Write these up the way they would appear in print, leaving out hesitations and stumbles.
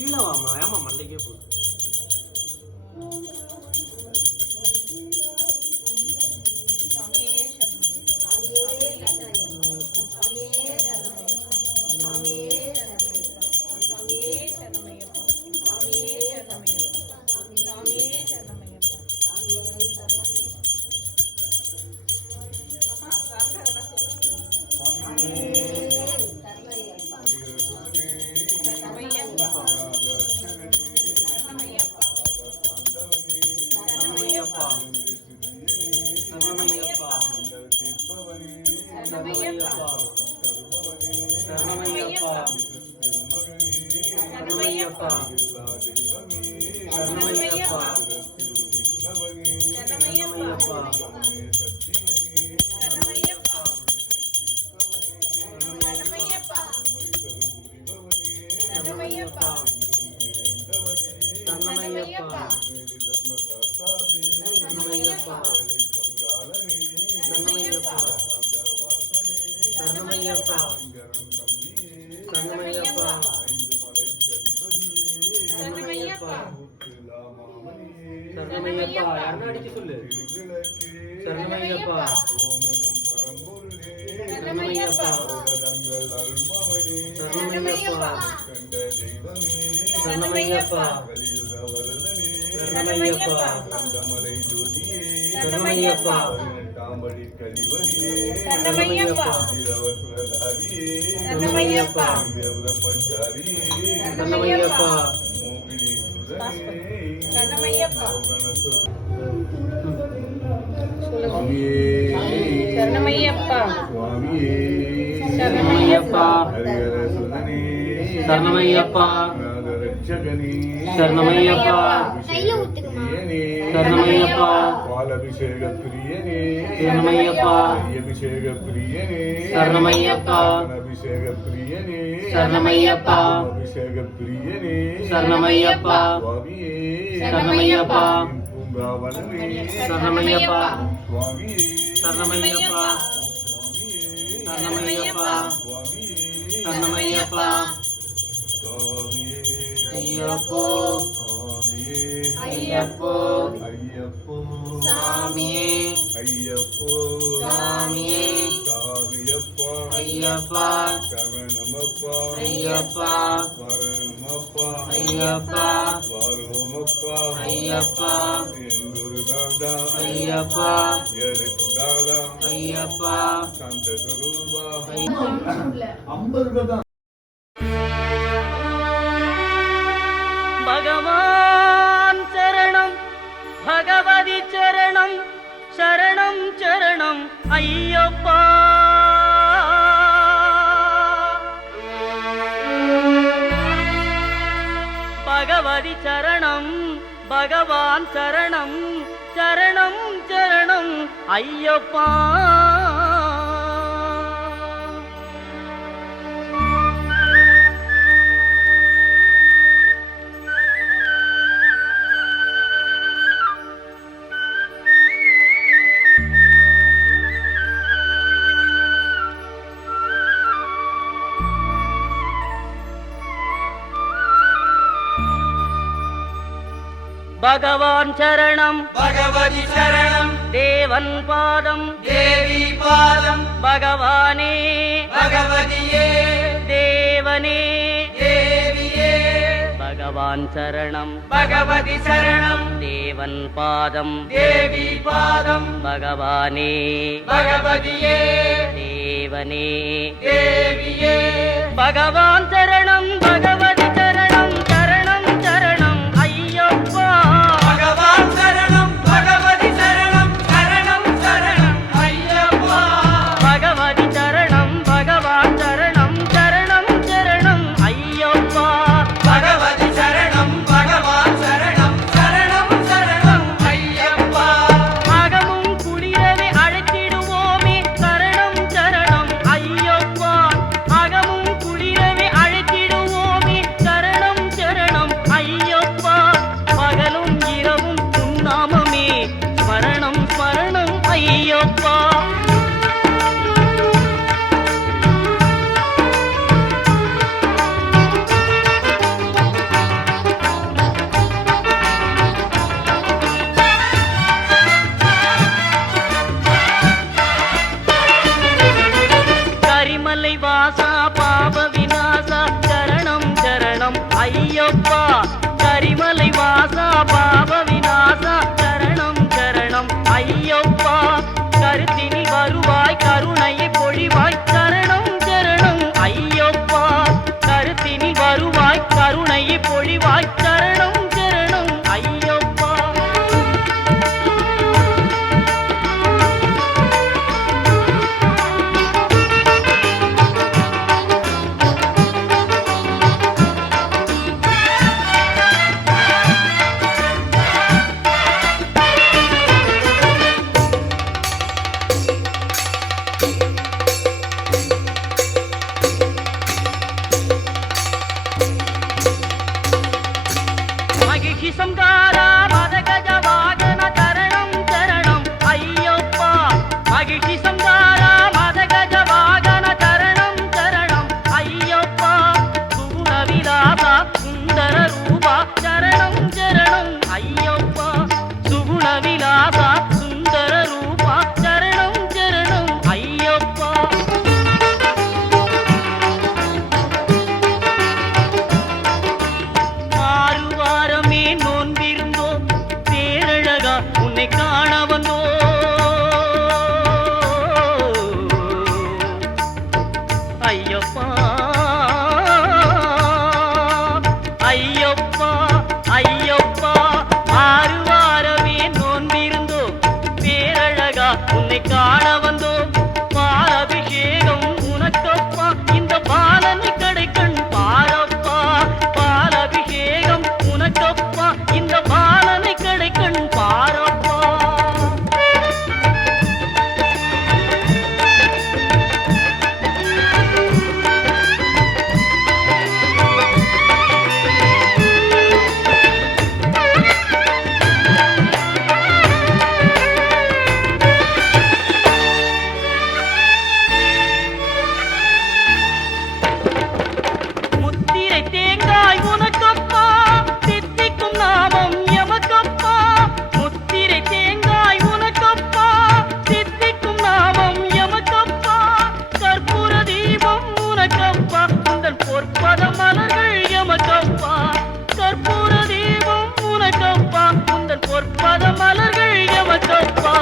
கீழே வாமா, ஏமா மண்டைக்கே போகுது. பாலபிஷேக பிரியனே அபிஷேக பிரியனே அபிஷேக பிரியனே அபிஷேக பிரியனே சுவாமியே பூங்காவனமே சுவாமியே ஐயப்போ ஐயப்போ ஐயப்போ சாமியே ஐயப்போ சாமியே சாமியப்பா ஐயப்பா சரணமப்பா ஐயப்பா வரணமப்பா ஐயப்பா வரோமப்பா ஐயப்பா எங்குருதாதா ஐயப்பா ஏழைக்குண்டாதா ஐயப்பா சாந்த சுரூபா 50 பகவான் சரணம் பகவதி சரணம் சரணம் சரணம் ஐயப்பா பகவதி சரணம் பகவான் சரணம் சரணம் சரணம் ஐயப்பா பகவான் சரணம் பகவதி சரணம் தேவன் பாதம் தேவி பாதம் பகவானே பகவதியே தேவனே தேவியே பகவான் சரணம் பகவதி சரணம் தேவன் பாதம் தேவி பாதம் பகவானே பகவதியே தேவனே தேவியே பகவான் சரணம் பகவதி சரணம் சரணம் சரணம் ஐயப்பா பகவான் சரணம் பகவதி சரணம் சரணம் சரணம் ஐயப்பா பகவதி சரணம் பகவான் சரணம் சரணம் சரணம் ஐயப்பா பகவதி சரணம் பகவான் சரணம் சரணம் சரணம் ஐயப்பா அகமும் குளிரவே அழைத்திடுவோமே சரணம் சரணம் ஐயப்பா அகமும் குளிரவே பாப விநாசா சரணம் சரணம் ஐயப்பா கரிமலை வாசா பாப விநாசா சரணம் சரணம் ஐயப்பா கருத்தினி வருவாய் கருணையை பொழிவாய் சரணம் சரணம் ஐயப்பா கருத்தினி வருவாய் கருணையை பொழிவாய் சரணம் சரணம் ஐயப்பா மகிழ்ச்சி சங்காரா மதகஜ வாகன சரணம் சரணம் ஐயப்பா மகிழ்ச்சி சங்காரா மதகஜ வாகன சரணம் சரணம் ஐயப்பா சுகுண விலாசா சுந்தர ரூபா சரணம் சரணம் ஐயப்பா சுகுண விலாசா சுந்தர ரூபா சரணம் சரணம் ஐயப்பா ஆறுவாரமே நோன்பிருந்தோம் பேரழகா உன்னை காண வந்தோம் ஐயப்பா ஐயப்பா ஐயப்பா ஆறுவாரமே நோன்பிருந்தோம் பேரழகா உன்னை காண வந்தோம் பாலபிஷேகம் உனக்கப்பா இந்த பாலனை கடைக்கண் பாரப்பா பாலபிஷேகம் உனக்கப்பா இந்த பாலனை கடைக்கண் பாரப்பா முத்திரை தேங்காய் உனக்கப்பா தித்திக்கும் நாமம் எமக்கப்பா முத்திரை தேங்காய் உனக்கப்பா தித்திக்கும் நாமம் எமக்கப்பா கற்பூர தீபம் உனக்கப்பா உந்தன் பொற்பத மலர்கள் எமக்கப்பா கற்பூர தீபம் உனக்கப்பா உந்தன் பொற்பத மலர்கள் எமக்கப்பா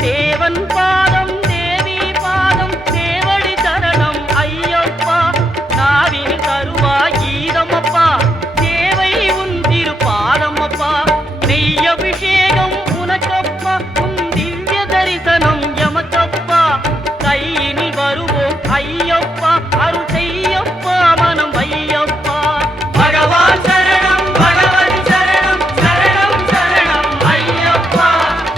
தேவன் பாதம் தேவி பாதம் தேவடி சரணம் ஐயப்பா நாவினி தருவாய் கீதமப்பா தேவை உன் திருப்பாதமப்பா நெய் அபிஷேகம் உனக்கப்பா உன் திவ்ய தரிசனம் எமக்கப்பா கையினி வருவோம் ஐயப்பா அருள் செய்யப்பா மனம் ஐயப்பா பகவான் சரணம் பகவதி சரணம் சரணம் சரணம் ஐயப்பா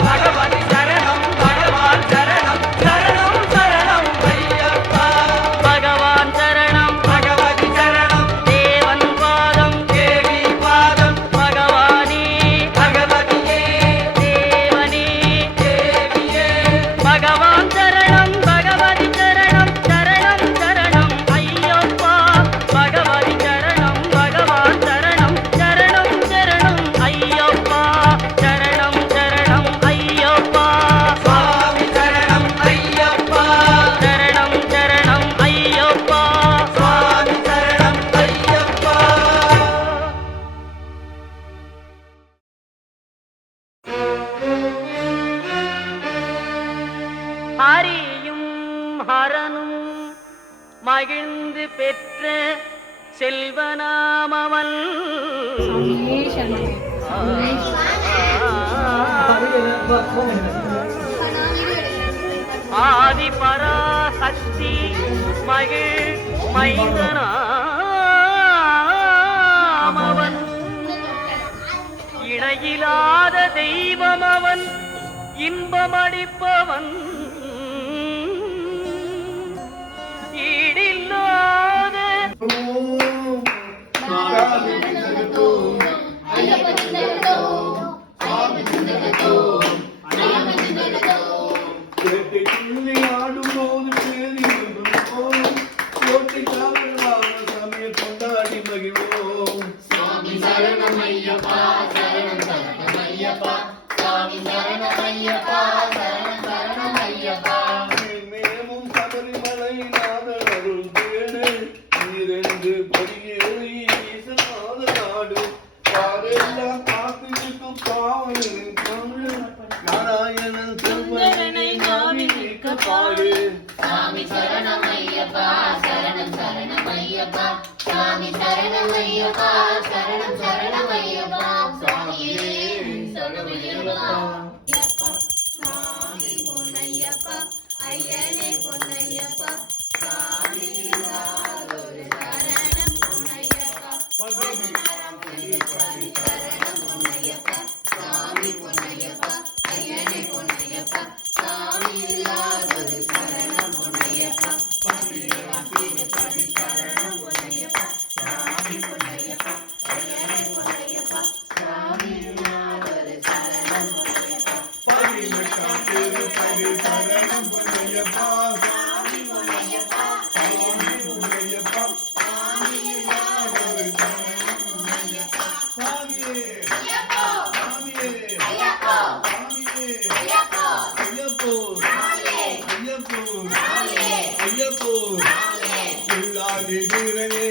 பகவதி சரணம் பகவான் சரணம் சரணம் சரணம் ஐயப்பா பகவான் சரணம் பகவதி சரணம் தேவன் பாதம் தேவி பாதம் பகவானே பகவதியே தேவனே தேவியே பகவான் சரணம் பகவதி சரணம் சரணம் சரணம் ஐயப்பா பகவதி சரணம் பகவான் சரணம் சரணம் சரணம் ஐயப்பா சரணம் சரணம் ஐயப்பா சுவாமி சரணம் ஐயப்பா சரணம் சரணம் ஐயப்பா சுவாமி சரணம் ஐயப்பா ஹரியும் ஹரனும் மகிழ்ந்து பெற்ற செல்வனாமவன் ஆதி பராசக்தி மகிழ் மைந்தனாமவன் இணையிலாத தெய்வம் அவன் இன்பமளிப்பவன் ஈடில்லாத சரணமையப்பா சரணம் சரணமையப்பா சுவாமி சரணமையப்பா சரணம் பாடு சாமி சரணம் ஐயப்பா சரணம் சரணம் ஐயப்பா சாமி சரணம் ஐயப்பா சரணம் சரணம் ஐயப்பா சுவாமியே சரணம் ஐயப்பா ஐயப்பா சாமி பொன்னையப்பா ஐயனே பொன்னையப்பா சாமி இல்லாதொரு சரணம் பொன்னையப்பா சரணம் பொன்னையப்பா சாமி பொன்னையப்பா ஐயனே பொன்னையப்பா சாமி இல்லாதொரு சரணம் பொன்னையப்பா சரணம் பொன்னையப்பா சாமி பொன்னையப்பா ஐயனே பொன்னையப்பா சாமி இல்லாதொரு சரணம் பொன்னையப்பா பதினெட்டாம் திருப்பதி சரணம் பொன்னையப்பா சாமி பொன்னையப்பா சாமி பொன்னையப்பா சாமி இல்லாதொரு சரணம் பொன்னையப்பா சாமியே ஐயப்போ சாமியே ஐயப்போ சாமியே ஐயப்போ ஐயப்போ சாமியே ஐயப்போ சாமியே ஐயப்போ சாமியே உள்ளாதி வீரனே